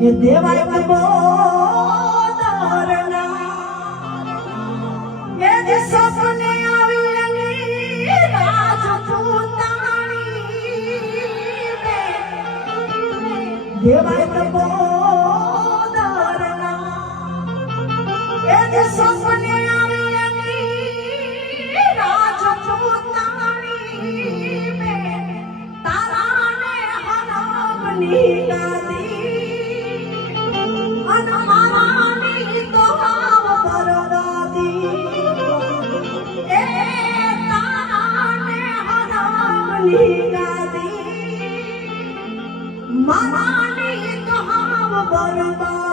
ये देवाय बोदरना ये जे सपने आवी राजपूतानी देवाय बोदरना ये जे सपने आवी राजपूतानी ताराने हनमनी गादी मानी तो हम बर्बाद